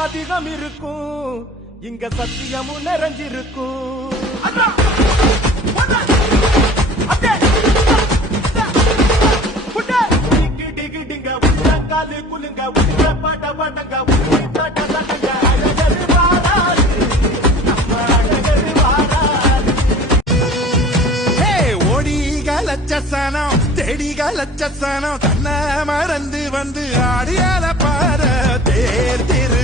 அதிகம் இருக்கும் இங்க சத்தியமும் நிறைஞ்சிருக்கும் டிகிடிங்க காலு குலுங்க பட படங்க தட்ட தட்டங்க அழகரு வாராரு நம்ம அழகரு வாராரு லட்சசனம் தேடிக லட்சசனம் தன்னை மறந்து வந்து ஆடியால பாரு தேர் திரு